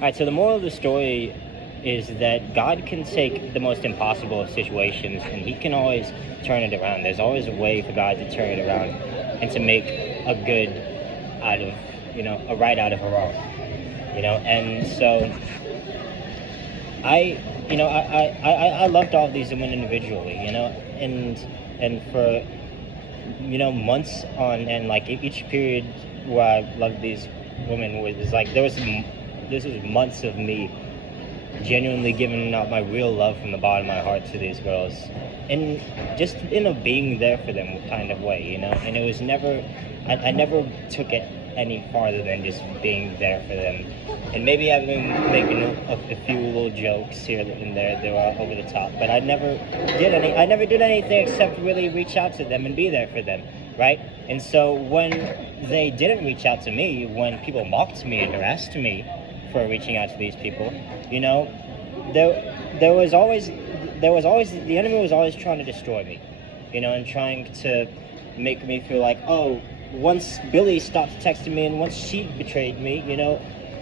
All right, so the moral of the story is that God can take the most impossible of situations and he can always turn it around. There's always a way for God to turn it around and to make a good out of, a right out of a wrong, And so I loved all of these women individually, and for, months on end, like each period where I loved these women was like, this was months of me genuinely giving out my real love from the bottom of my heart to these girls, and just being there for them kind of way, and it was never, I never took it any farther than just being there for them, and maybe I've been making a few little jokes here and there that were over the top, but I never did anything except really reach out to them and be there for them, right? And so when they didn't reach out to me, when people mocked me and harassed me for reaching out to these people, there was always the enemy was always trying to destroy me, and trying to make me feel like, oh, once Billy stopped texting me and once she betrayed me,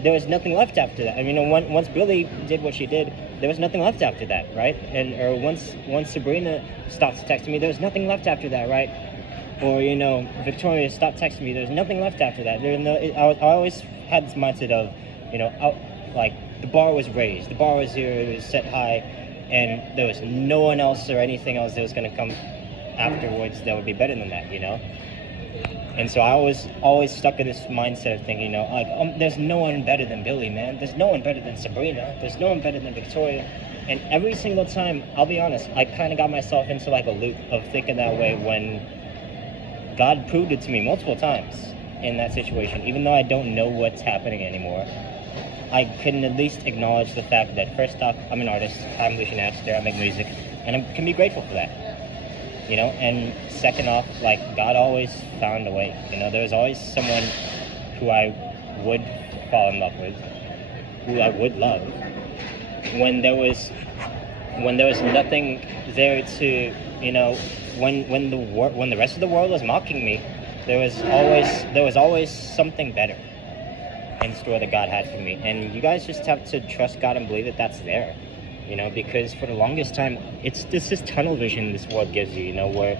there was nothing left after that. I mean, once Billy did what she did, there was nothing left after that, right? Or once Sabrina stopped texting me, there was nothing left after that, right? Or Victoria stopped texting me, there was nothing left after that. I always had this mindset of, like the bar was raised, the bar was here, it was set high, and there was no one else or anything else that was going to come afterwards that would be better than that, And so I was always stuck in this mindset of thinking, there's no one better than Billy, man. There's no one better than Sabrina. There's no one better than Victoria. And every single time, I'll be honest, I kind of got myself into like a loop of thinking that way when God proved it to me multiple times in that situation. Even though I don't know what's happening anymore, I can at least acknowledge the fact that first off, I'm an artist, I'm Lucian Astor, I make music, and I can be grateful for that. And second off, like, God always found a way. There was always someone who I would fall in love with, who I would love, when there was nothing there to, when the rest of the world was mocking me, there was always something better in store that God had for me. And you guys just have to trust God and believe that that's there. Because for the longest time, it's this tunnel vision this world gives you, where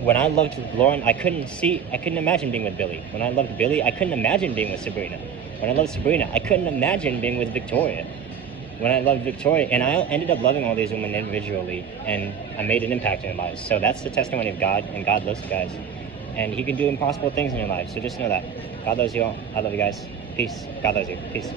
when I loved Lauren, I couldn't imagine being with Billy. When I loved Billy, I couldn't imagine being with Sabrina. When I loved Sabrina, I couldn't imagine being with Victoria. When I loved Victoria, and I ended up loving all these women individually, and I made an impact in their lives. So that's the testimony of God, and God loves you guys. And he can do impossible things in your lives, so just know that. God loves you all. I love you guys. Peace. God loves you. Peace.